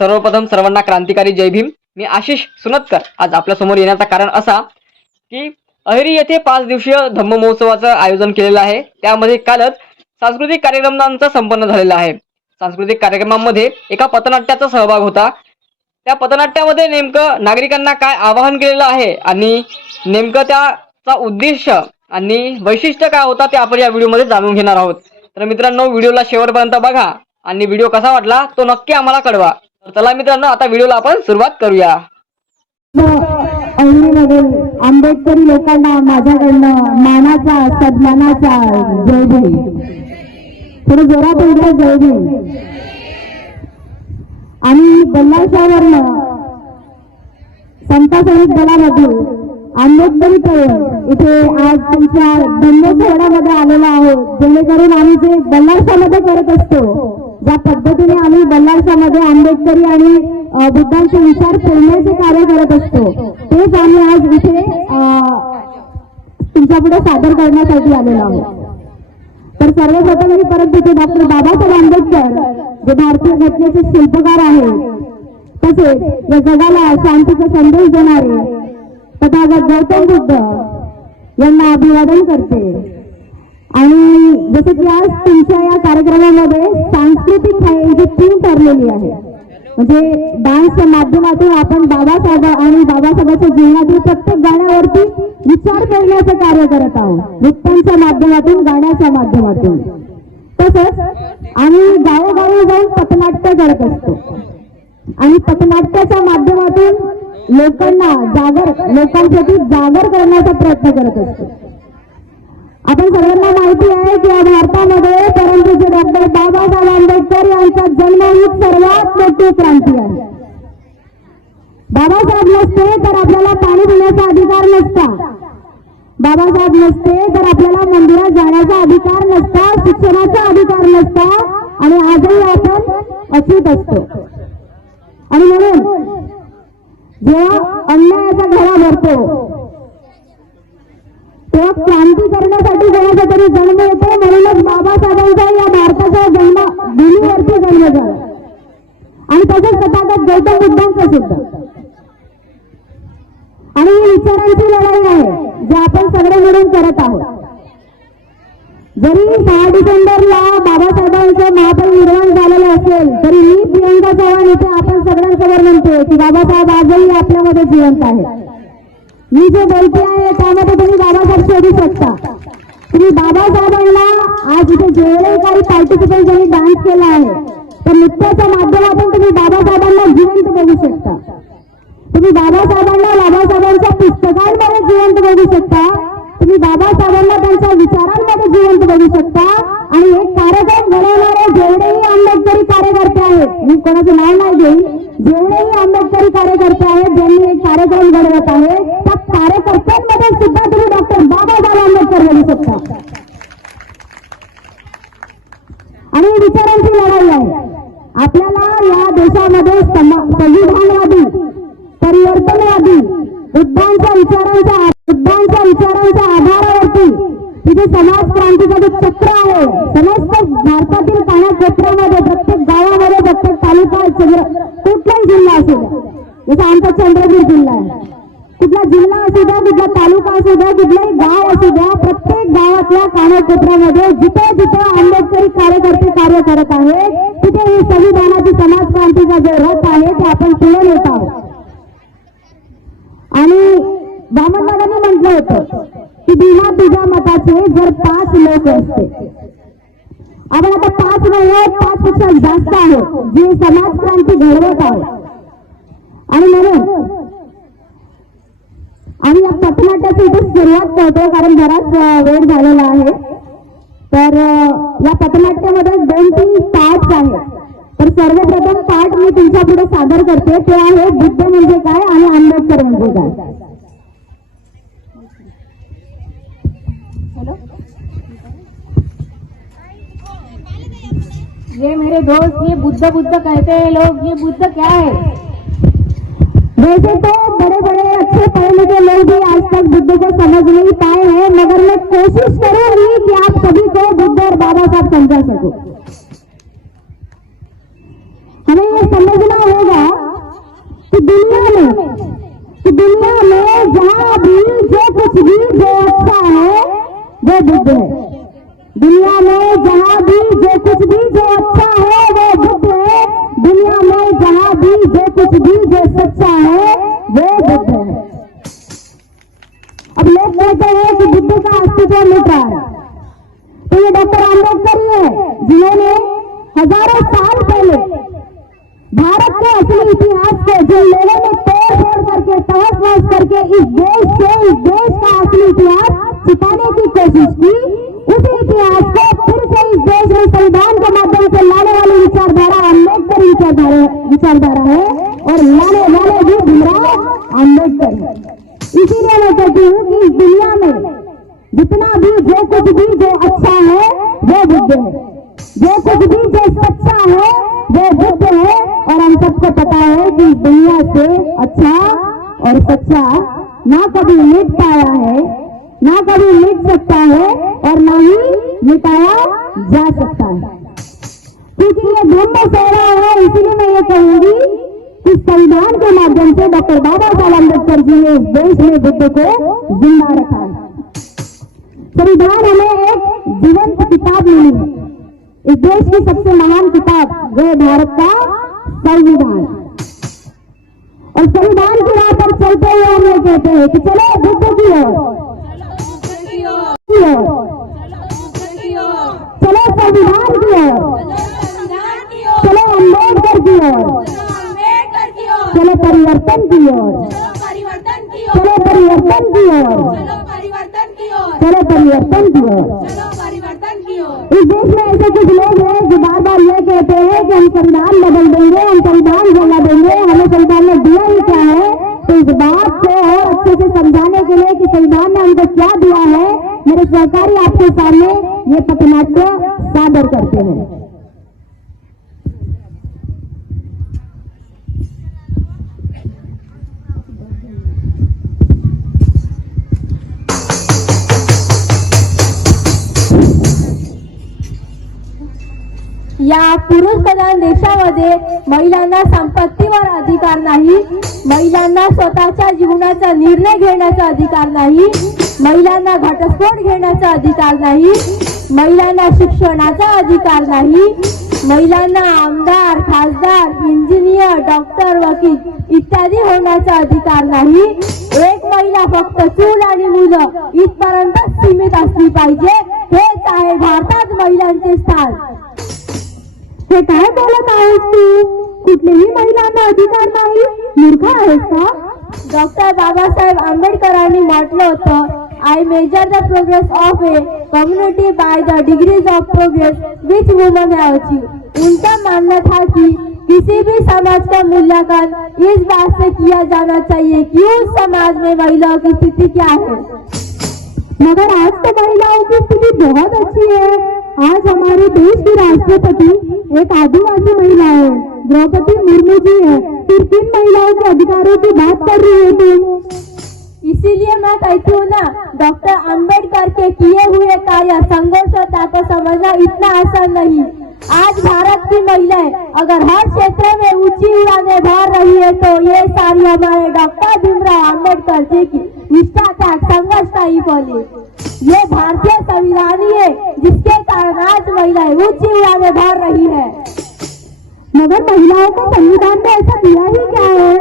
सर्वप्रथम सर्वांना क्रांतिकारी जय भीम. मी आशिष सुनतकर. आज आपल्यासमोर येण्याचं कारण असा की अहेरी येथे पाच दिवसीय धम्म महोत्सवाचं आयोजन केलेलं आहे. त्यामध्ये कालच सांस्कृतिक कार्यक्रमांचा संपन्न झालेला आहे. सांस्कृतिक कार्यक्रमामध्ये एका पथनाट्याचा सहभाग होता. त्या पथनाट्यामध्ये नेमकं नागरिकांना काय आवाहन केलेलं आहे आणि नेमकं त्याचा उद्देश आणि वैशिष्ट्य काय होता ते आपण या व्हिडिओमध्ये जाणून घेणार आहोत. तर मित्रांनो व्हिडिओला शेवटपर्यंत बघा आणि व्हिडिओ कसा वाटला तो नक्की आम्हाला कळवा. तर चला मित्रांनो आता व्हिडिओला आपण सुरुवात करूया. अहिल्यामधील आंबेडकरी लोकांना माझ्याकडनं मानाचा सन्मानाचा जय भीम. थोडं जोरात एकदा जय भीम. आणि बल्लाशावरनं समता सैनिक दलामधील आंबेडकरी तरुण इथे आज तुमच्या धन्य शहरामध्ये आलेला आहे जेणेकरून आम्ही जे बल्लाशामध्ये करत असतो ज्या पद्धतीने आम्ही बल्लारसामध्ये आंबेडकरी आणि बुद्धांचे विचार फोडण्याचे कार्य करत असतो तेच आम्ही आज इथे तुमच्यापुढे तुमच्यापुढे सादर करण्यासाठी आलेलो आहोत. तर सर्वप्रथम मी परत देते डॉक्टर बाबासाहेब आंबेडकर जे भारतीय घटनेचे शिल्पकार आहेत तसेच या जगाला शांतीचा संदेश देणारे तथागत गौतम बुद्ध यांना अभिवादन करते. आणि जसं की आज तुमच्या या कार्यक्रमामध्ये सांस्कृतिक जी थीम ठरलेली आहे म्हणजे डान्सच्या माध्यमातून आपण बाबासाहेब आणि बाबासाहेबांच्या जीवनातील प्रत्येक गाण्यावरती विचार करण्याचं कार्य करत आहोत. नृत्यांच्या माध्यमातून गाण्याच्या माध्यमातून. तसंच आम्ही गावोगावी जाऊन पथनाट्य करत असतो. आणि पथनाट्याच्या माध्यमातून लोकांना जागर लोकांसाठी जागर करण्याचा प्रयत्न करत असतो. आपण सर्वांना या भारतामध्ये परंतु जे डॉक्टर बाबासाहेब आंबेडकर यांचा जन्म ही सर्वात मोठी क्रांती आहे. बाबासाहेब नसते तर आपल्याला पाणी पिण्याचा अधिकार नसता. बाबासाहेब नसते तर आपल्याला मंदिरात जाण्याचा अधिकार नसता शिक्षणाचा अधिकार नसता आणि आजही आपण अचूक असतो. आणि म्हणून जेव्हा अन्यायाचा घडा भरतो तेव्हा क्रांती करण्यासाठी कोणाचा तरी जन्म येतो म्हणूनच बाबासाहेबांचा या भारताचा जन्म भूमीवरती जन्म झाला. आणि तसंच तथागत गौतम बुद्धांचा सुद्धा. आणि ही विचारांची लढाई आहे जे आपण सगळे मिळून करत आहोत. जरी सहा डिसेंबरला बाबासाहेबांचं महापरिनिर्वाण झालेलं असेल तरी मी प्रियंका चव्हाण इथे आपण सगळ्यांसमोर म्हणतोय की बाबासाहेब आजही आपल्यामध्ये जिवंत आहेत. मी जे बोलते आहे त्यामध्ये तुम्ही बाबासाहेब शोधू शकता. तुम्ही बाबासाहेबांना आज इथे जेवढे काही पार्टिसिपंट ज्यांनी डान्स केला आहे तर नृत्याच्या माध्यमातून तुम्ही बाबासाहेबांना जिवंत बघू शकता. तुम्ही बाबासाहेबांना बाबासाहेबांच्या पुस्तकांमध्ये जिवंत बघू शकता. तुम्ही बाबासाहेबांना त्यांच्या विचारांमध्ये जिवंत बघू शकता. आणि एक कार्यक्रम घडवणारे जेवढेही आंबेडकरी कार्यकर्ते आहेत मी कोणाचं नाव नाही घेईन जेवढेही आंबेडकरी कार्यकर्ते आहेत ज्यांनी एक कार्यक्रम घडवत आहे त्या सुद्धा तुम्ही डॉक्टर बाबासाहेब आंबेडकर बोलू शकता आणि विचारांची लढाई आहे. आपल्याला या देशामध्ये संविधानवादी परिवर्तनवादी बुद्धांच्या विचारांच्या बुद्धांच्या विचारांच्या आधारावरती तिथे समाज क्रांतीचं जे चक्र आहे समस्त भारतातील कानाकोपऱ्यामध्ये प्रत्येक गावामध्ये प्रत्येक तालुका कुठलाही जिल्हा असेल जसं आमचा चंद्रपूर जिल्हा आहे. कुठला जिल्हा असू द्या कुठला तालुका असू द्या कुठलाही गाव असू द्या प्रत्येक गावातल्या कानाकोपऱ्यामध्ये जिथे जिथे आंबेडकरी कार्यकर्ते कार्य करत आहे तिथे ही संविधानाची समाज क्रांतीचा जो रथ आहे ते आपण पुढे नेत आहोत. आणि वामनदादांनी म्हटलं होतं की बिना तुझ्या मताचे जर पाच लोक असते. आपण आता पाच नाही पाच पेक्षा जास्त आहोत जे समाज क्रांती घडवत आहोत. आणि म्हणून आणि या पथनाट्याची इथे सुरुवात करतो कारण बराच वेळ झालेला आहे. तर या पथनाट्यामध्ये दोन तीन पार्ट आहेत. तर सर्वप्रथम पार्ट मी तुमच्यापुढे सादर करते. ते आहे बुद्ध म्हणजे काय आणि आंबेडकर म्हणजे काय? ये मेरे दोस्त ये बुद्ध बुद्ध कहते हैं लोग ये बुद्ध क्या है? वैसे तो बड़े बड़े अच्छे पढ़े लिखे लोग भी आज तक बुद्ध को समझ नहीं पाए हैं, मगर मैं कोशिश करूँगी कि आप सभी को बुद्ध और बाबा साहब समझा सको। हमें यह समझना होगा कि दुनिया में, कि दुनिया में जहाँ भी जो कुछ भी जो अच्छा है, वो बुद्ध है। दुनिया में जहाँ भी जो कुछ भी जो अच्छा है, वो बुद्ध है। कुछ भी जो सच्चा है, वो बुद्ध है। अब लोग कहते हैं कि बुद्ध का अस्तित्व रहा है। तो ये डॉक्टर आम्बेडकर ही है, जिन्होंने हज़ारों साल पहले भारत के असली इतिहास को जो लोगों ने तोड़ फोड़ करके, तहस नहस करके इस देश से, इस देश का असली इतिहास छिपाने की कोशिश की, उसी इतिहास को फिर से इस देश में संविधान के माध्यम से लाने वाली विचारधारा अंबेडकर विचारधारा विचारधारा है। और लाने वाले भी भीमराव अंबेडकर है। इसीलिए मैं कहती हूँ कि इस दुनिया में जितना भी जो कुछ भी जो अच्छा है, वो बुद्ध है। जो कुछ भी जो सच्चा है, वो बुद्ध है। और हम सबको पता है कि दुनिया से अच्छा और सच्चा ना कभी मिट पाया है, ना कभी मिट सकता है और ना ही मिटाया जा सकता है। क्योंकि ये धर्म सहरा है, इसीलिए मैं ये कहूँगी कि संविधान के माध्यम से डॉक्टर बाबा साहब अंबेडकर जी ने इस देश में बुद्ध को ज़िंदा रखा है। संविधान हमें एक जीवंत किताब मिली है। इस देश की सबसे महान किताब वो भारत का संविधान। और संविधान की राह पर चलते हुए हम ये कहते हैं कि चलो बुद्ध की ओर। चलो संविधान की ओर। चलो अंबेडकर की ओर। चलो परिवर्तन की ओर। चलो परिवर्तन की ओर। चलो परिवर्तन की ओर। इस देश में ऐसे कुछ लोग हैं जो बार बार ये कहते हैं कि हम संविधान बदल देंगे, हम संविधान बदला देंगे, हमें संविधान ने दिया ही क्या है? तो इस बात को और अच्छे से समझाने के लिए कि संविधान ने हमको क्या दिया है, मेरे सहकारी आपके सामने ये पथनाट्य सादर करते हैं। या पुरुष प्रधान देशामध्ये महिलांना संपत्तीवर अधिकार नाही महिलांना स्वतःच्या जीवनाचा निर्णय घेण्याचा अधिकार नाही महिलांना घटस्फोट घेण्याचा अधिकार नाही महिलांना शिक्षणाचा अधिकार नाही महिलांना आमदार खासदार इंजिनियर डॉक्टर वकील इत्यादी होण्याचा अधिकार नाही. एक महिला फक्त चूल आणि मुलं इथपर्यंत सीमित असली पाहिजे हेच आहे भारतात महिलांचे स्थान. हे काय बोलत आहेस तू? कुठलीही महिलांना अधिकार नाही. मूर्ख आहेस का? डॉक्टर बाबासाहेब आंबेडकरांनी म्हटलं होतं I measure the progress of a community by the degrees of progress which women have achieve उनका मानना था कि किसी भी समाज का मूल्यांकन इस बात से किया जाना चाहिए कि उस समाज में महिलाओं की स्थिति क्या है। मगर आज तो महिलाओं की स्थिति बहुत अच्छी है। आज हमारे देश की राष्ट्रपति एक आदिवासी महिला है द्रौपदी मुर्मू जी है। फिर किन महिलाओं के अधिकारों की बात कर रही है तुम? इसीलिए मैं कहती हूँ ना। डॉक्टर अंबेडकर के किए हुए कार्य संघर्षता को समझना इतना आसान नहीं। आज भारत की महिलाएं अगर हर क्षेत्र में ऊंची उड़ाने भर रही है तो ये सारी हमारे डॉक्टर भीमराव अम्बेडकर जी की निष्ठा त्याग संघर्ष का ही बोली ये भारतीय संविधान ही है जिसके कारण आज महिलाएं ऊंची उड़ाने भर रही है। मगर महिलाओं को संविधान में ऐसा दिया ही क्या है?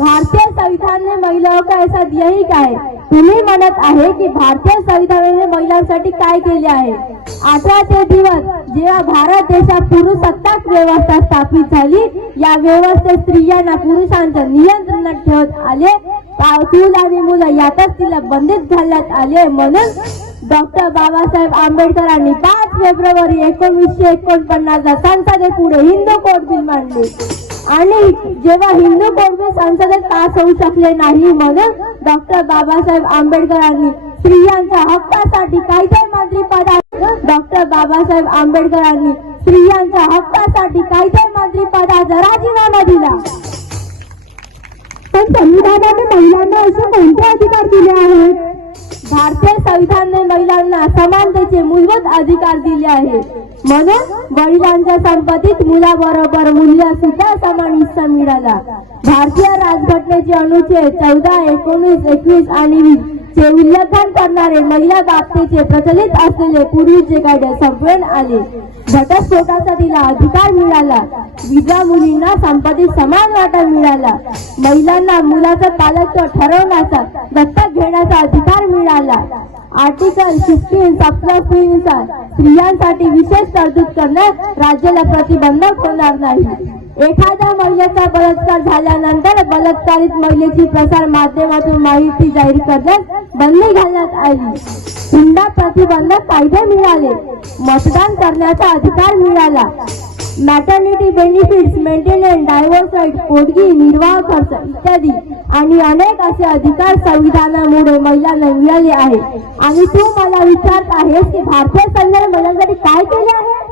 भारतीय संविधान ने महिलाओं का ऐसा दिया ही काय तुम्ही म्हणत आहे की भारतीय संविधानाने महिलांसाठी काय केले आहे आता ते दिवस जेव्हा भारत देशात पुरुष सत्ताक व्यवस्था स्थापित झाली या व्यवस्थेत स्त्रियांना पुरुषांच्या नियंत्रणात ठेवत आले चूल आणि मुलं यातच तिला बंदीत घालण्यात आले म्हणून डॉक्टर बाबासाहेब आंबेडकरांनी पाच फेब्रुवारी एकोणीसशे एकोणपन्नासला संसदेपुढे हिंदू कोड बिल मांडले आणि जेव्हा हिंदू कोड बिल संसदेत पास होऊ शकले नाही म्हणून डॉक्टर बाबासाहेब आंबेडकरांनी स्त्रियांच्या हक्कासाठी कायदे मंत्री पदा डॉक्टर बाबासाहेब आंबेडकरांनी स्त्रियांच्या हक्कासाठी कायदे अधिकार भारतीय संविधानाने महिलांना समानतेचे मूलभूत अधिकार दिले आहेत. म्हणून वडिलांच्या संपत्तीत मुलाबरोबर मूल्य सुद्धा समान हिस्सा मिळाला. भारतीय राजघटनेचे अनुच्छेद चौदा एकोणीस एकवीस आणि वीस चे उल्लंघन करणारे महिला बाबतीचे प्रचलित असलेले पूर्वीचे कायदे संपवून आले. घटस्फोटाचा तिला अधिकार मिळाला. विधवा मुलींना संपत्तीत समान वाटा मिळाला. महिलांना मुलाचं पालकत्व ठरवण्याचा दत्तक घेण्याचा अधिकार मिळाला. आर्टिकल फिफ्टीन सप्तनुसार स्त्रियांसाठी विशेष तरतूद करण्यास राज्याला प्रतिबंधक होणार नाही. एखाद्या महिलेचा बलात्कार झाल्यानंतर बलात्कारित महिलेची प्रसार माध्यमातून माहिती जाहीर करण्यास बंदी घालण्यात आली. हुंडा प्रतिबंधक कायदे मिळाले. मतदान करण्याचा अधिकार मिळाला. Maternity benefits maintenance divorce right पोटगी निर्वाह खर्च इत्यादी आणि अनेक असे अधिकार संविधानामुळे महिलांना मिळाले आहे. आणि तू मला विचारत आहेस की भारतीय संघाने महिलांसाठी काय केले आहे?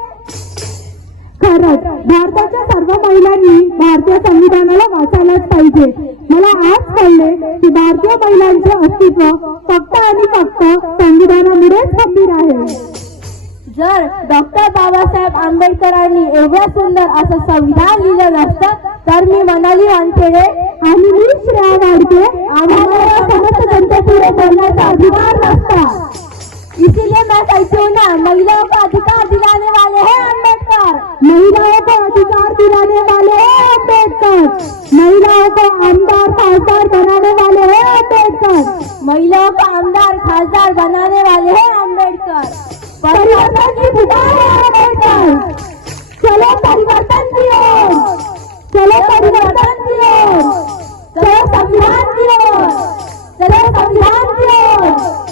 खरंच भारताच्या सर्व महिलांनी भारतीय संविधानाला वाचायलाच पाहिजे. मला आज कळले की भारतीय महिलांचे अस्तित्व फक्त आणि फक्त संविधानामुळेच खंबीर आहे. जर डॉक्टर बाबासाहेब आंबेडकरांनी एवढं सुंदर असं संविधान लिहिलं नसतं तर मी मनाली वानखेडे आणि मी श्रेया वाडके आम्हाला समस्त जनतेपुढे बोलण्याचा अधिकार नसता. इसीलिए मैं कहती हूँ ना महिलाओं को अधिकार दिलाने वाले हैं अम्बेडकर महिलाओं को अधिकार दिलाने वाले हैं अम्बेडकर महिलाओं को आमदार खासदार बनाने वाले हैं अम्बेडकर महिलाओं को आमदार खासदार बनाने वाले हैं अम्बेडकर परिवर्तन की पुकार है अम्बेडकर चलो परिवर्तन की ओर। चलो परिवर्तन की ओर। चलो संविधान की ओर। चलो संविधान की ओर।